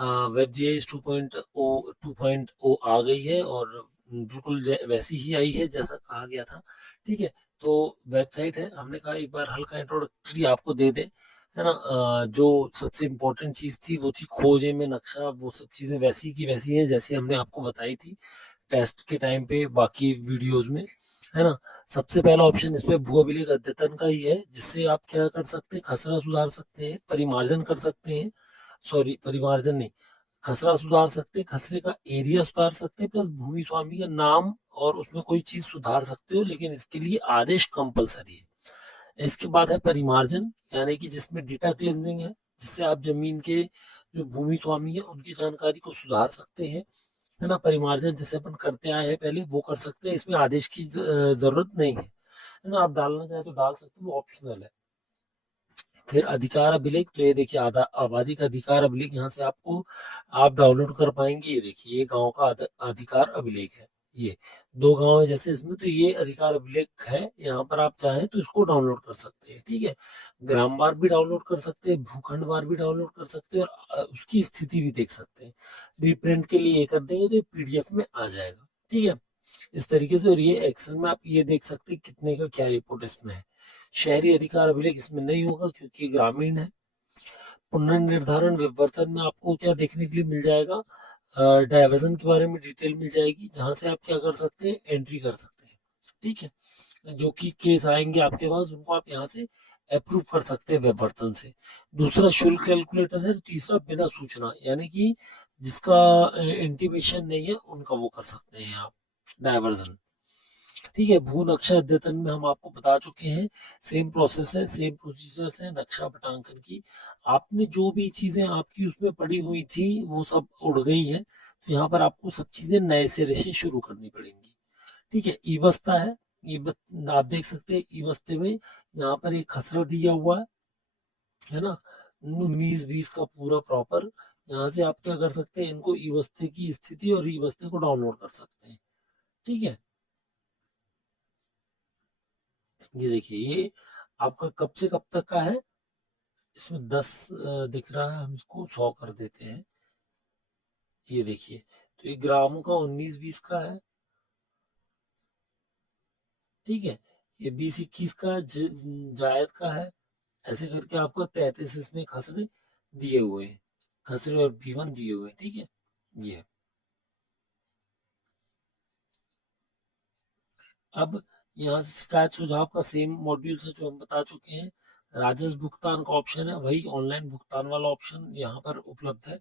Web GIS 2.0 आ गई है और बिल्कुल वैसी ही आई है जैसा कहा गया था। ठीक है, तो वेबसाइट है, हमने कहा एक बार हल्का इंट्रोडक्टरी आपको दे दे, है ना। जो सबसे इम्पोर्टेंट चीज थी वो थी खोजे में नक्शा, वो सब चीजें वैसी की वैसी हैं जैसी हमने आपको बताई थी टेस्ट के टाइम पे बाकी वीडियोस में, है ना। सबसे पहला ऑप्शन इसमें भू अभिलेख अद्यतन का ही है, जिससे आप क्या कर सकते हैं, खसरा सुधार सकते हैं, परिमार्जन कर सकते हैं। सॉरी, परिमार्जन नहीं, खसरा सुधार सकते हैं, खसरे का एरिया सुधार सकते हैं, प्लस भूमि स्वामी का नाम और उसमें कोई चीज सुधार सकते हो, लेकिन इसके लिए आदेश कंपलसरी है। इसके बाद है परिमार्जन, यानी कि जिसमें डेटा क्लिनजिंग है, जिससे आप जमीन के जो भूमि स्वामी है उनकी जानकारी को सुधार सकते हैं, है ना। परिमार्जन जैसे अपन करते आए हैं पहले वो कर सकते हैं, इसमें आदेश की जरूरत नहीं है ना। आप डालना चाहे तो डाल सकते हो, वो ऑप्शनल है। फिर अधिकार अभिलेख, तो ये देखिए आबादी का अधिकार अभिलेख, यहाँ से आपको आप डाउनलोड कर पाएंगे। ये देखिए, ये गांव का अधिकार अभिलेख है। ये दो गांव है जैसे इसमें, तो ये अधिकार अभिलेख है, यहाँ पर आप चाहें तो इसको डाउनलोड कर सकते हैं। ठीक है, ग्राम वार भी डाउनलोड कर सकते हैं, भूखंड वार भी डाउनलोड कर सकते हैं, और उसकी स्थिति भी देख सकते हैं। रीप्रिंट के लिए ये कर देंगे तो ये पीडीएफ में आ जाएगा। ठीक है, इस तरीके से। और ये एक्सेल में आप ये देख सकते हैं कितने का क्या रिपोर्ट इसमें है। शहरी अधिकार अभिलेख इसमें नहीं होगा क्योंकि ग्रामीण है। पुनर्निर्धारण विवर्तन में आपको क्या देखने के लिए मिल जाएगा, डायवर्जन के बारे में डिटेल मिल जाएगी, जहां से आप क्या कर सकते हैं, एंट्री कर सकते हैं। ठीक है, जो कि केस आएंगे आपके पास उनको आप यहाँ से अप्रूव कर सकते हैं विवर्तन से। दूसरा शुल्क कैलकुलेटर है। तीसरा बिना सूचना, यानी कि जिसका इंटीमेशन नहीं है उनका वो कर सकते हैं आप, डायवर्जन। ठीक है, भू नक्शा अद्यतन में हम आपको बता चुके हैं, सेम प्रोसेस है, सेम प्रोसीजर्स है नक्शा पटांकन की। आपने जो भी चीजें आपकी उसमें पड़ी हुई थी वो सब उड़ गई हैं, तो यहाँ पर आपको सब चीजें नए सिरे से शुरू करनी पड़ेंगी। ठीक है, ई बस्ता है। आप देख सकते हैं ई बस्ते में यहाँ पर एक खसरा दिया हुआ है ना, 19-20 का पूरा प्रॉपर। यहाँ से आप क्या कर सकते हैं, इनको ई बस्ते की स्थिति और ई बस्ते को डाउनलोड कर सकते हैं। ठीक है, ये देखिए, ये आपका कब से कब तक का है। इसमें 10 दिख रहा है, हम इसको 100 कर देते हैं। ये देखिए, तो ये ग्रामों का 19-20 का है। ठीक है, ये 20-21 का जायद का है। ऐसे करके आपको 33 इसमें खसरे दिए हुए हैं, खसरे और बीवन दिए हुए हैं। ठीक है, ये अब यहाँ से शिकायत सुझाव का सेम मॉड्यूल से जो हम बता चुके हैं। राजस्व भुगतान का ऑप्शन है, वही ऑनलाइन भुगतान वाला ऑप्शन यहाँ पर उपलब्ध है।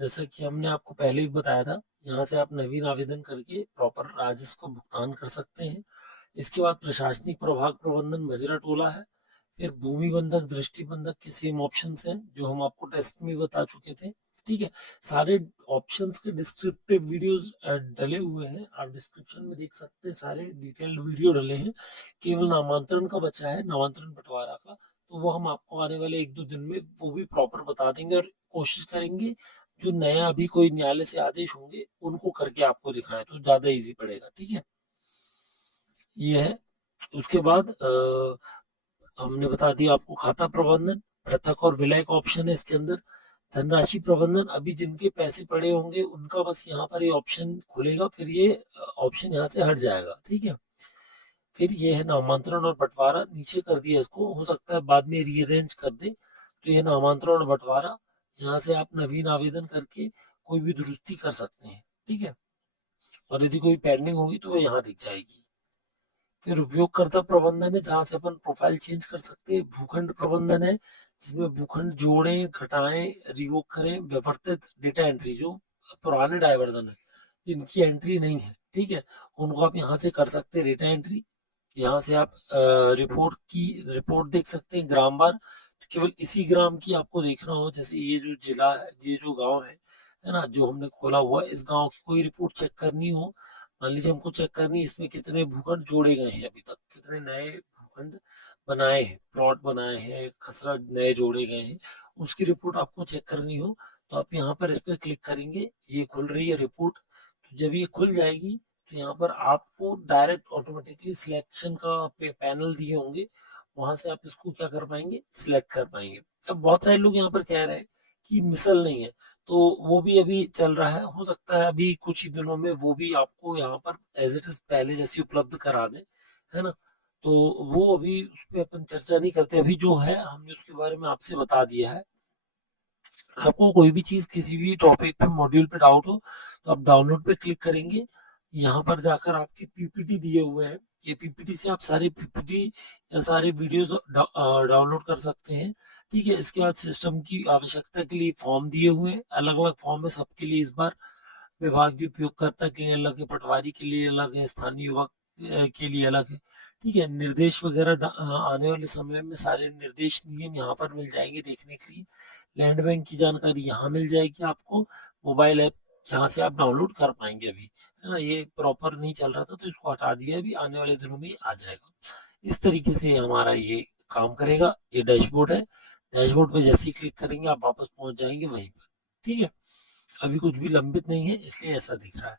जैसा कि हमने आपको पहले भी बताया था, यहाँ से आप नवीन आवेदन करके प्रॉपर राजस्व को भुगतान कर सकते हैं। इसके बाद प्रशासनिक प्रभाग प्रबंधन मजरा टोला है। फिर भूमि बंधक दृष्टि बंधक के सेम ऑप्शंस हैं जो हम आपको टेस्ट में बता चुके थे। ठीक है, सारे ऑप्शंस के डिस्क्रिप्टिव वीडियोस डले हुए हैं, आप डिस्क्रिप्शन में देख सकते हैं, सारे डिटेल्ड वीडियो डले हैं। केवल नामांतरण का बचा है, नामांतरण बंटवारा का, तो वो हम आपको आने वाले 1-2 दिन में वो भी प्रॉपर बता देंगे, और कोशिश करेंगे जो नया अभी कोई न्यायालय से आदेश होंगे उनको करके आपको दिखाएं तो ज्यादा इजी पड़ेगा। ठीक है, ये है। उसके बाद हमने बता दिया आपको खाता प्रबंधन, पृथक और विलय का ऑप्शन है इसके अंदर। धनराशि प्रबंधन, अभी जिनके पैसे पड़े होंगे उनका बस यहाँ पर ये ऑप्शन खुलेगा, फिर ये ऑप्शन यहाँ से हट जाएगा। ठीक है, फिर ये है नामांतरण और बंटवारा, नीचे कर दिया इसको, हो सकता है बाद में रीअरेंज कर दे। तो ये नामांतरण और बंटवारा, यहाँ से आप नवीन आवेदन करके कोई भी दुरुस्ती कर सकते हैं। ठीक है, और यदि कोई पेंडिंग होगी तो वो यहाँ दिख जाएगी। फिर उपयोगकर्ता प्रबंधन है, जहां से अपन प्रोफाइल चेंज कर सकते हैं। भूखंड प्रबंधन है, जिसमें भूखंड जोड़ें घटाएं रिवोक करें। व्यवस्थित डेटा एंट्री, जो पुराने डायवर्जन है जिनकी एंट्री नहीं है, ठीक है, उनको आप यहाँ से कर सकते हैं डेटा एंट्री। यहाँ से आप रिपोर्ट देख सकते हैं ग्रामवार। तो केवल इसी ग्राम की आपको देखना हो, जैसे ये जो जिला है, ये जो गांव है ना, जो हमने खोला हुआ है, इस गांव की कोई रिपोर्ट चेक करनी हो, मान लीजिए हमको चेक करनी है इसमें कितने भूखंड जोड़े गए हैं, अभी तक कितने नए भूखंड बनाए हैं, प्लॉट बनाए हैं, खसरा नए जोड़े गए हैं, उसकी रिपोर्ट आपको चेक करनी हो तो आप यहाँ पर इस पर क्लिक करेंगे, ये खुल रही है रिपोर्ट। तो जब ये खुल जाएगी तो यहाँ पर आपको डायरेक्ट ऑटोमेटिकली सिलेक्शन का पैनल दिए होंगे, वहां से आप इसको क्या कर पाएंगे, सिलेक्ट कर पाएंगे। अब बहुत सारे लोग यहाँ पर कह रहे हैं कि मिसल नहीं है, तो वो भी अभी चल रहा है। हो सकता है अभी कुछ ही दिनों में वो भी आपको यहाँ पर एज इट इज पहले जैसी उपलब्ध करा दें, है ना। तो वो अभी उस पर अपन चर्चा नहीं करते, अभी जो है हमने उसके बारे में आपसे बता दिया है। आपको कोई भी चीज किसी भी टॉपिक पे मॉड्यूल पे डाउट हो तो आप डाउनलोड पे क्लिक करेंगे, यहाँ पर जाकर आपके पीपीटी दिए हुए हैं, ये पीपीटी से आप सारे पीपीटी या सारे वीडियोस डाउनलोड कर सकते हैं। ठीक है, इसके बाद सिस्टम की आवश्यकता के लिए फॉर्म दिए हुए हैं, अलग अलग फॉर्म है सबके लिए। इस बार विभागीय उपयोगकर्ता के लिए अलग है, पटवारी के लिए अलग है, स्थानीय युवक के लिए अलग है। ठीक है, निर्देश वगैरह आने वाले समय में सारे निर्देश नियम यहाँ पर मिल जाएंगे देखने के लिए। लैंड बैंक की जानकारी यहाँ मिल जाएगी आपको, मोबाइल ऐप यहाँ से आप डाउनलोड कर पाएंगे अभी, है ना। ये प्रॉपर नहीं चल रहा था तो इसको हटा दिया, अभी आने वाले दिनों में आ जाएगा। इस तरीके से हमारा ये काम करेगा। ये डैशबोर्ड है, डैशबोर्ड पे जैसे ही क्लिक करेंगे आप वापस पहुंच जाएंगे वहीं पर। ठीक है, अभी कुछ भी लंबित नहीं है इसलिए ऐसा दिख रहा है।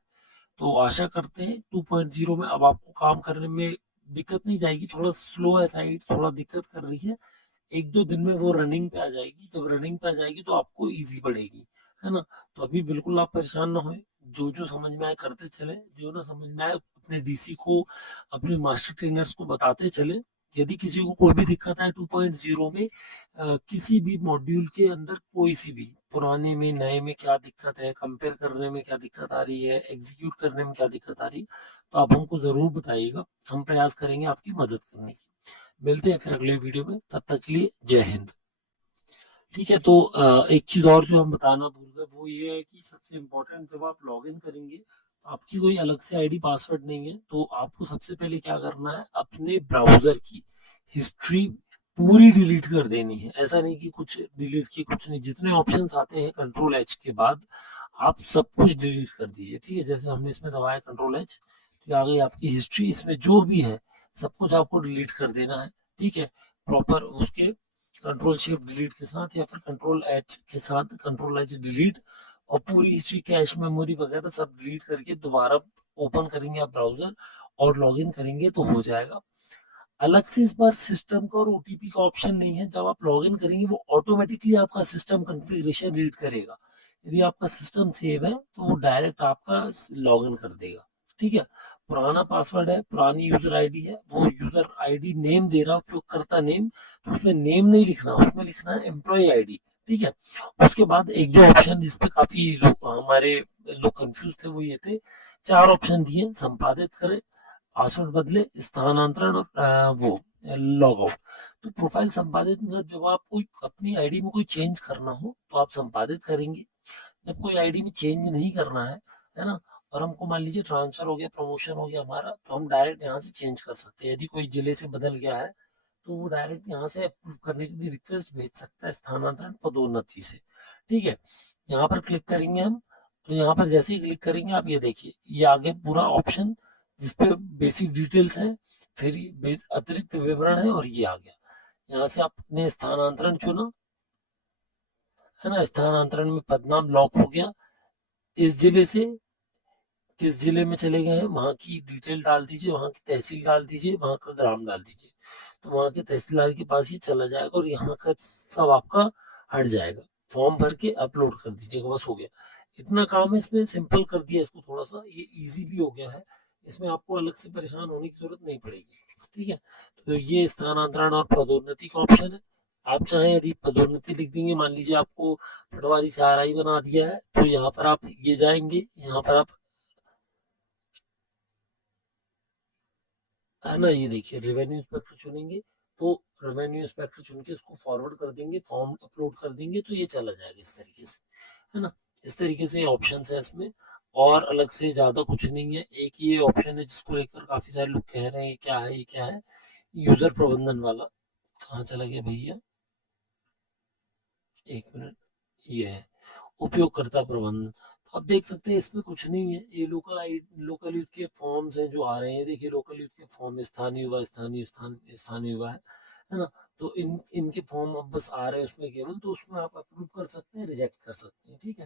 तो आशा करते हैं 2.0 में अब आपको काम करने में दिक्कत नहीं जाएगी। थोड़ा स्लो है साइट, थोड़ा दिक्कत कर रही है, एक दो दिन में वो रनिंग पे आ जाएगी। जब रनिंग पे आ जाएगी तो आपको इजी पड़ेगी, है ना। तो अभी बिल्कुल आप परेशान ना होए, जो जो समझ में आए करते चले, जो ना समझ में आए अपने डीसी को, अपने मास्टर ट्रेनर्स को बताते चले। यदि किसी को कोई भी दिक्कत है 2.0 में किसी भी मॉड्यूल के अंदर, कोई सी भी, पुराने में नए में क्या दिक्कत है, कंपेयर करने में क्या दिक्कत आ रही है, एग्जीक्यूट करने में क्या दिक्कत आ रही है, तो आप हमको जरूर बताइएगा, हम प्रयास करेंगे आपकी मदद करने की। मिलते हैं फिर अगले वीडियो में, तब तक के लिए जय हिंद। ठीक है, तो एक चीज और जो हम बताना भूल गए वो ये है कि सबसे इम्पोर्टेंट, जब आप लॉग इन करेंगे तो आपकी कोई अलग से आईडी पासवर्ड नहीं है, तो आपको सबसे पहले क्या करना है, अपने ब्राउजर की हिस्ट्री पूरी डिलीट कर देनी है। ऐसा नहीं कि कुछ डिलीट किए कुछ नहीं, जितने ऑप्शंस आते हैं कंट्रोल एच के बाद आप सब कुछ डिलीट कर दीजिए। ठीक है, जैसे हमने इसमें दबाया कंट्रोल एच तो आ गई आपकी हिस्ट्री, इसमें जो भी है सब कुछ आपको डिलीट कर देना है। ठीक है, प्रॉपर उसके कंट्रोल शिफ्ट डिलीट के साथ या फिर कंट्रोल एच के साथ, कंट्रोल एच डिलीट, और पूरी हिस्ट्री, कैश मेमोरी वगैरह सब डिलीट करके दोबारा ओपन करेंगे आप ब्राउजर और लॉगिन करेंगे तो हो जाएगा। अलग से इस बार सिस्टम का और ओटीपी का ऑप्शन नहीं है। जब आप लॉगिन करेंगे वो ऑटोमेटिकली आपका सिस्टम कॉन्फ़िगरेशन रीड करेगा। यदि आपका सिस्टम सेव है तो वो डायरेक्ट आपका लॉगिन कर देगा। ठीक है, पुराना पासवर्ड है, पुरानी यूजर आईडी है, वो यूजर आईडी नेम दे रहा है उपयोगकर्ता नेम, तो उसमें नेम नहीं लिखना, उसमें लिखना है एम्प्लॉय आईडी। ठीक है, उसके बाद एक जो ऑप्शन जिसपे काफी हमारे लोग कंफ्यूज थे वो ये थे, चार ऑप्शन दिए, संपादित करें, पासवर्ड बदले, स्थानांतरण और वो लॉग आउट। तो प्रोफाइल संपादित मतलब जब आप कोई अपनी आईडी में कोई चेंज करना हो तो आप संपादित करेंगे। जब कोई आईडी में चेंज नहीं करना है ना, और हमको मान लीजिए ट्रांसफर हो गया, प्रमोशन हो गया हमारा, तो हम डायरेक्ट यहाँ से चेंज कर सकते हैं। यदि कोई जिले से बदल गया है तो वो डायरेक्ट यहाँ से अप्रूव करने के लिए रिक्वेस्ट भेज सकता है स्थानांतरण पदोन्नति से। ठीक है, यहाँ पर क्लिक करेंगे हम, तो यहाँ पर जैसे ही क्लिक करेंगे आप ये देखिए ये आगे पूरा ऑप्शन जिसपे बेसिक डिटेल्स है, फिर अतिरिक्त विवरण है, और ये आ गया। यहाँ से आपने स्थानांतरण चुना, है ना, स्थानांतरण में पदनाम लॉक हो गया। इस जिले से किस जिले में चले गए हैं वहां की डिटेल डाल दीजिए, वहां की तहसील डाल दीजिए, वहां का ग्राम डाल दीजिए, तो वहां के तहसीलदार के पास ही चला जाएगा और यहाँ का सब आपका हट जाएगा। फॉर्म भर के अपलोड कर दीजिएगा, बस हो गया। इतना काम है इसमें, सिंपल कर दिया इसको, थोड़ा सा ये इजी भी हो गया है। इसमें आपको अलग से परेशान होने की जरूरत नहीं पड़ेगी। ठीक है, तो ये स्थानांतरण और पदोन्नति का ऑप्शन है। आप चाहे यदि पदोन्नति लिख देंगे, मान लीजिए आपको पटवारी से आरआई बना दिया है, तो यहाँ पर आप ये जाएंगे, यहाँ पर आप, है ना, ये देखिए रेवेन्यू इंस्पेक्टर चुनेंगे, तो रेवेन्यू इंस्पेक्टर चुन के उसको फॉरवर्ड कर देंगे, फॉर्म अपलोड कर देंगे तो ये चला जाएगा इस तरीके से, है ना। इस तरीके से ऑप्शन है इसमें, और अलग से ज्यादा कुछ नहीं है। एक ये ऑप्शन है जिसको लेकर काफी सारे लोग कह रहे हैं ये क्या है, ये क्या है, यूजर प्रबंधन वाला। कहाँ चला गया भैया, एक मिनट, ये है उपयोगकर्ता प्रबंधन। तो आप देख सकते हैं इसमें कुछ नहीं है, ये लोकल यूथ के फॉर्म्स हैं जो आ रहे हैं। देखिए लोकल यूथ के फॉर्म, स्थानीय युवा, स्थानीय युवा है ना। तो इनके फॉर्म अब बस आ रहे हैं उसमें केवल, तो उसमें आप अप्रूव कर सकते हैं, रिजेक्ट कर सकते हैं। ठीक है,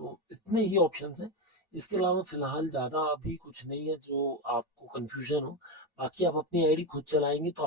तो इतने ही ऑप्शन हैं। इसके अलावा फिलहाल ज्यादा अभी कुछ नहीं है जो आपको कंफ्यूजन हो। बाकी आप अपनी आईडी खुद चलाएंगे तो